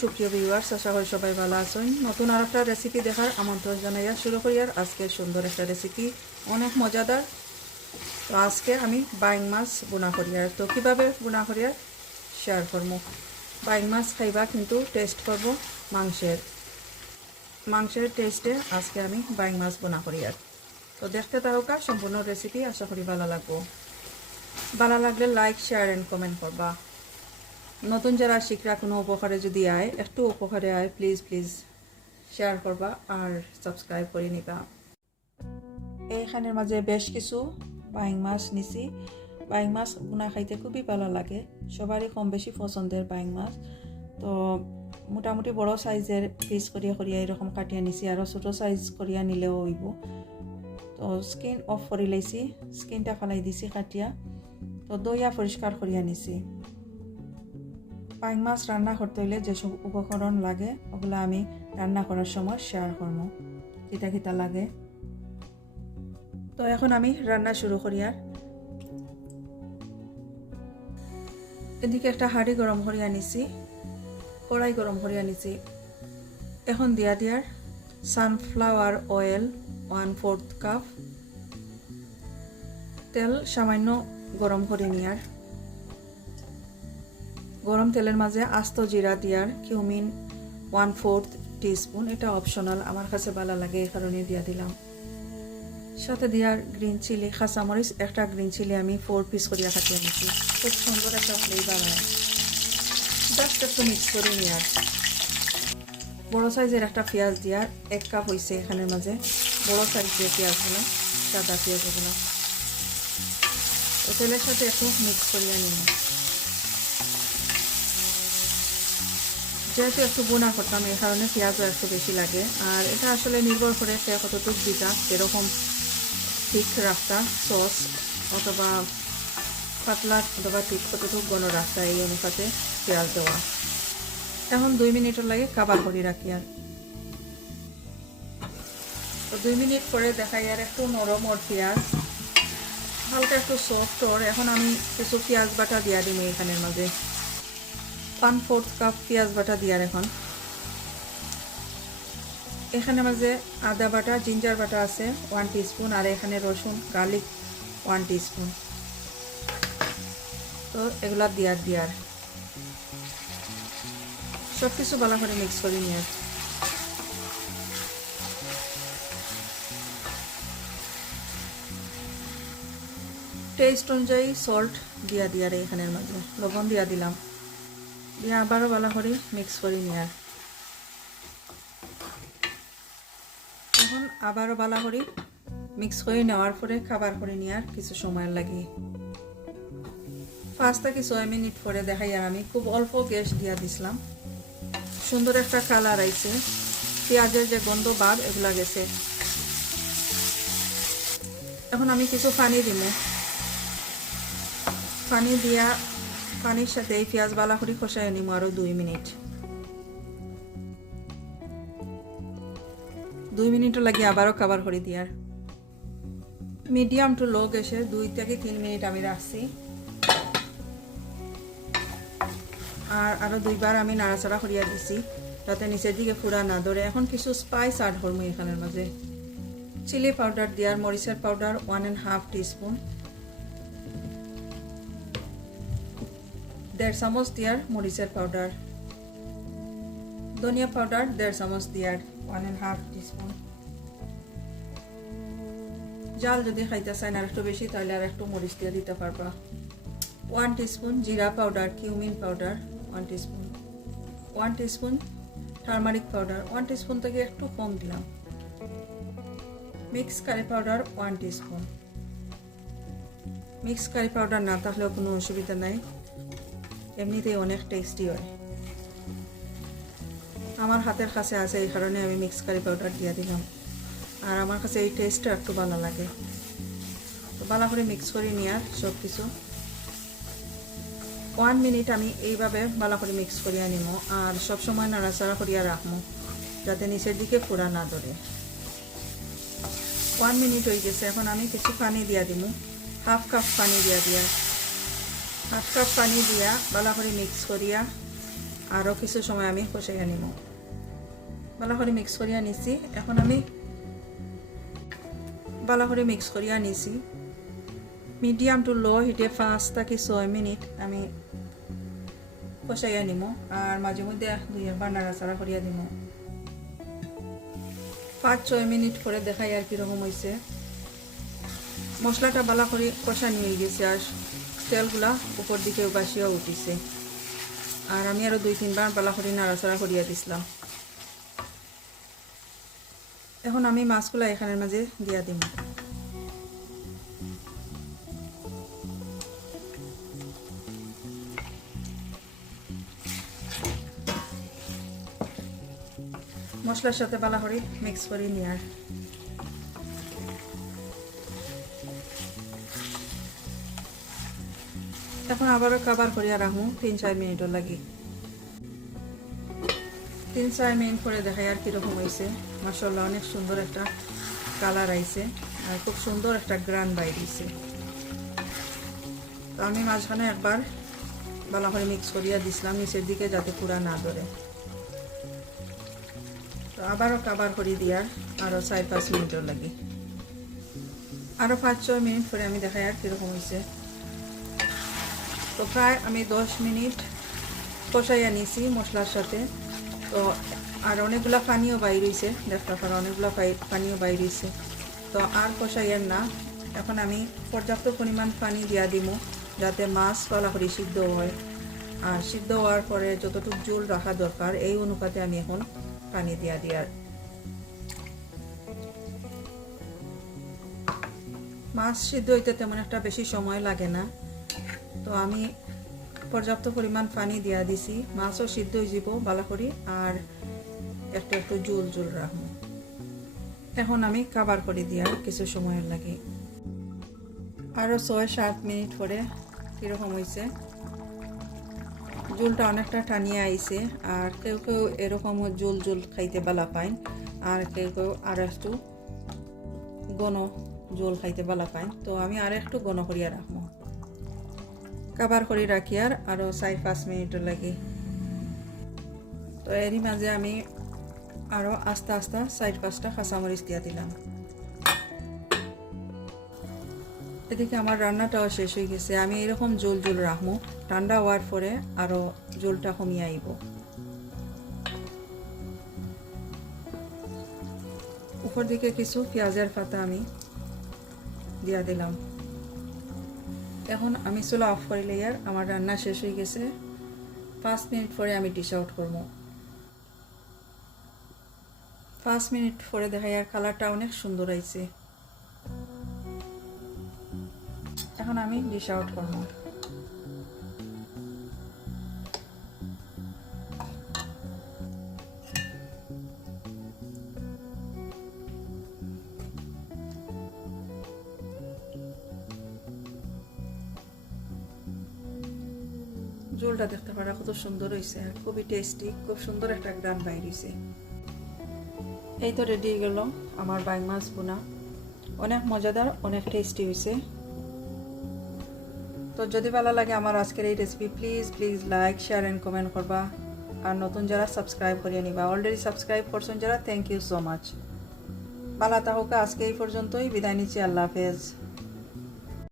সুপ্রিয় ভিউয়ার্স, আশা করি সবাই ভালো আছেন। নতুন আর একটা রেসিপি দেখার আমন্ত্রণ জানাইয়া শুরু করি। আর আজকে সুন্দর একটা রেসিপি, অনেক মজাদার। তো আজকে আমি বাইং মাছ বোনা করি, আর তো কীভাবে বোনা করি আর শেয়ার করবো। বাইং মাছ খাইবা কিন্তু টেস্ট করব মাংসের টেস্টে আজকে আমি বাইং মাছ বোনা করি। আর তো দেখতে থাকা সম্পূর্ণ রেসিপি, আশা করি ভালো লাগবো। ভালো লাগলে লাইক, শেয়ার অ্যান্ড কমেন্ট করবা। নতুন যারা শিখরা কোনো উপকারে যদি আয়, একটু উপকারে আয়, প্লিজ প্লিজ শেয়ার করবা আর সাবস্ক্রাইব করে নিবা। এইখানের মাঝে বেশ কিছু বাইং মাছ নিছি। বাইং মাছ বোনা খাইতে খুবই ভালো লাগে, সবারই কম বেশি পছন্দের বাইং মাছ। তো মোটামুটি বড় সাইজের পিস করিয়া করিয়া এরকম কাটিয়া নিছি, আরও ছোটো সাইজ করিয়া নিলেও হইব। তো স্কিন অফ করে লাইছি, স্কিনটা ফালাই দিছি কাটিয়া। তো দইয়া পরিষ্কার করিয়া নিছি। বাইং মাছ রান্না করতে হইলে যেসব উপকরণ লাগে ওগুলো আমি রান্না করার সময় শেয়ার করবো, কিতা কিতা লাগে। তো এখন আমি রান্না শুরু করি। আর এদিকে একটা হাঁড়ি গরম করিয়া নিছি, কড়াই গরম করিয়া নিছি। এখন দিয়ার সানফ্লাওয়ার অয়েল 1/4 কাপ, তেল সামান্য গরম করে নিয়ার। গরম তেলের মাঝে আস্ত জিরা দিয়ার, কিউমিন 1/4 টিস্পুন, এটা অপশনাল, আমার কাছে ভালো লাগে এই কারণে দিয়া দিলাম। সাথে দিয়ার গ্রিন চিলি, কাঁচামরিচ একটা, গ্রিন চিলি আমি 4 পিস করিয়া কাটিয়ে নিচ্ছি। খুব সুন্দর একটা ফ্লেভার হয়। জাস্ট একটু মিক্স করে নিয়ার। বড় সাইজের একটা পেঁয়াজ দিয়ার, 1 কাপ হয়েছে এখানের মাঝে। বড় সাইজের পেঁয়াজগুলো, সাদা পেঁয়াজগুলো তেলের সাথে একটু মিক্স করিয়া নিব। যেহেতু একটু বোনা করতাম এই কারণে পেঁয়াজও একটু বেশি লাগে। আর এটা আসলে নির্ভর করে সে কতটুকু দিতা, যেরকম ঠিক রাখতা সস, অথবা পাতলা অথবা ঠিক কতটুকু ঘন রাখতা, এই অনুপাতে পেঁয়াজ দেওয়া। এখন 2 মিনিটের লাগে কাবার করে রাখি। আর তো 2 মিনিট পরে দেখাই আর একটু নরম ওর পেঁয়াজ, হালকা একটু সফট ওর। এখন আমি কিছু পেঁয়াজ বাটা দিয়া দিই এখানের মাঝে। 1/4 কাপ পেঁয়াজ বাটা দিয়ার। এখন এখানে মাঝে আদা বাটা, জিঞ্জার বাটা আছে 1 টিস্পুন, আর এখানে রসুন গার্লিক 1 টিস্পুন। তো এগুলা দিয়ার সব কিছু ভালো করে মিক্স করে নিয়ে টেস্ট অনুযায়ী সল্ট দিয়ার, এখানের মাঝে লবণ দিয়া দিলাম, দিয়ে আবারও ভালো করে মিক্স করে নিয়ার। এখন আবারও ভালো করে মিক্স করে নেওয়ার পরে খাবার করে নিয়ার কিছু সময় লাগে। 5 থেকে 6 মিনিট পরে দেখাই আর আমি খুব অল্প গ্যাস দিয়া দিছিলাম। সুন্দর একটা কালার আইছে, পেঁয়াজের যে গন্ধ ভাব এগুলা গেছে। এখন আমি কিছু পানি দিব। পানি দিয়া পানির সাথে এই পেঁয়াজ বালা করে কষাই নিব আরো 2 মিনিট। 2 মিনিটও লাগে আবারও খাবার করে দিয়ার। মিডিয়াম টু লো গ্যাসে 2 থেকে 3 মিনিট আমি রাখছি। আর আরো 2 বার আমি নাড়াচাড়া করিয়া দিছি যাতে নিচের দিকে পুরা না ধরে। এখন কিছু স্পাইস অ্যাড করবো এখানের মাঝে। চিলি পাউডার দিয়ার, মরিচের পাউডার 1.5 টিস্পুন, 1.5 চামচ দিয়ার মরিচের পাউডার, ধনিয়া পাউডার 1.5 চামচ দিয়ার 1.5 টিস্পুন। জাল যদি খাইতে চাই না একটু বেশি, তাহলে আর একটু মরিচ দিয়ে দিতে পারবা। 1 টিস্পুন জিরা powder, cumin powder 1 teaspoon, 1 teaspoon turmeric powder, 1 teaspoon থেকে একটু কম দিলাম। Mix curry powder 1 teaspoon. Mix curry powder না থাকলেও কোনো অসুবিধা নাই, এমনিতেই অনেক টেস্টি হয়। আমার হাতের কাছে আছে এই কারণে আমি মিক্স কারি পাউডার দিয়ে দিলাম, আর আমার কাছে এই টেস্টটা একটু ভালো লাগে। তো ভালো করে মিক্স করে নিয়ার সব কিছু। 1 মিনিট আমি এইভাবে ভালো করে মিক্স করিয়া নিব, আর সব সময় নাড়াচাড়া করিয়া রাখবো যাতে নিচের দিকে পুরা না ধরে। 1 মিনিট হয়ে গেছে। এখন আমি কিছু পানি দিয়া দিব, 1/2 কাপ পানি দিয়া 1/2 কাপ পানি দিয়া ভালো করে মিক্স করিয়া আরও কিছু সময় আমি কষাইয়া নিব। ভালো করে মিক্স করিয়া নিছি। এখন আমি ভালো করে মিক্স করিয়া নিছি। মিডিয়াম টু লো হিটে 5 থেকে 6 মিনিট আমি কষাইয়া নিব। আর মাঝে মধ্যে 2-বার নাড়াচাড়া করিয়া দিব। 5-6 মিনিট পরে দেখাই আর কীরকম হয়েছে। মশলাটা ভালো করে কষানি হয়ে গেছে আর তেলগুলা উপর দিকে বাসিয়া উঠিছে। আর আমি আরও 2-3 বার ভালো করে নাড়াচাড়া করিয়া দিছিলাম। এখন আমি মাছগুলা এখানের মাঝে দিয়া দিব। মশলার সাথে ভালো করে মিক্স করে নিয়ার। এখন আবারও কভার করিয়া রাখবো 3-4 মিনিটও লাগি। 3-4 মিনিট পরে দেখাই আর কীরকম হয়েছে। মাশাআল্লাহ অনেক সুন্দর একটা কালার আইছে আর খুব সুন্দর একটা গ্রান বাইরেছে। তো আমি মাঝখানে একবার ভালো করে মিক্স করিয়া দিছিলাম নিচের দিকে যাতে পুরা না ধরে। তো আবারও কভার করে দিয়ার আরও 4-5 মিনিটও লাগে। আরও 5-6 মিনিট পরে আমি দেখাই আর কীরকম হয়েছে। তো প্রায় আমি 10 মিনিট কষাইয়া নিছি মশলার সাথে। তো আর অনেকগুলো পানিও বাইর হয়েছে, দেখতে পারো অনেকগুলো পানিও বাইর হয়েছে। তো আর কষাইয়ার না, এখন আমি পর্যাপ্ত পরিমাণ পানি দিয়া দিব যাতে মাছ ভালো করে সিদ্ধ হয়। আর সিদ্ধ হওয়ার পরে যতটুকু জল রাখা দরকার এই অনুপাতে আমি এখন পানি দিয়া দিয়ার। মাছ সিদ্ধ হইতে তেমন একটা বেশি সময় লাগে না। তো আমি পর্যাপ্ত পরিমাণ পানি দিয়া দিছি, মাছও সিদ্ধ হয়ে যাব ভালো করে আর একটু একটু জল জল রাখবো। এখন আমি কভার করে দিয়ার কিছু সময়ের লাগে। আরও 6-7 মিনিট পরে কীরকম হয়েছে। জলটা অনেকটা টানিয়ে আইছে আর কেউ কেউ এরকম জল জল খাইতে ভালো পায় আর কেউ কেউ আর একটু ঘন জল খাইতে ভালো পায়। তো আমি আর একটু ঘন করিয়া রাখবো। কভার করে রাখি আর আরও 4-5 মিনিট লাগে। তো এরই মাঝে আমি আরও আস্তে আস্তে 4-5টা কাঁচামরিচ দিয়া দিলাম। এদিকে আমার রান্নাটাও শেষ হয়ে গেছে। আমি এরকম জল জল রাখবো, ঠান্ডা হওয়ার পরে আরও জলটা কমিয়ে আইব। উপর দিকে কিছু পেঁয়াজের পাতা আমি দিয়া দিলাম। এখন আমি চুলা অফ করে লই আর আমার রান্না শেষ হয়ে গেছে। 5 মিনিট পরে আমি ডিশ আউট করবো। 5 মিনিট পরে দেখাই আর কালারটা অনেক সুন্দর আইছে। এখন আমি ডিশ আউট করবো। ঝোলটা দেখতে পারা কত সুন্দর হয়েছে আর খুবই টেস্টি, খুব সুন্দর একটা গ্রান বাইর হয়েছে। এই তো রেডি হয়ে গেল আমার বাইং মাছ বোনা। অনেক মজাদার, অনেক টেস্টি হয়েছে। তো যদি ভালো লাগে আমার আজকের এই recipe please like share and comment করবা। আর নতুন যারা সাবস্ক্রাইব করিয়ে নিবা, অলরেডি সাবস্ক্রাইব করছেন যারা থ্যাংক ইউ সো মাচ। ভালো থাকুক। আজকে এই পর্যন্তই বিদায় নিচ্ছি। আল্লাহ হাফেজ।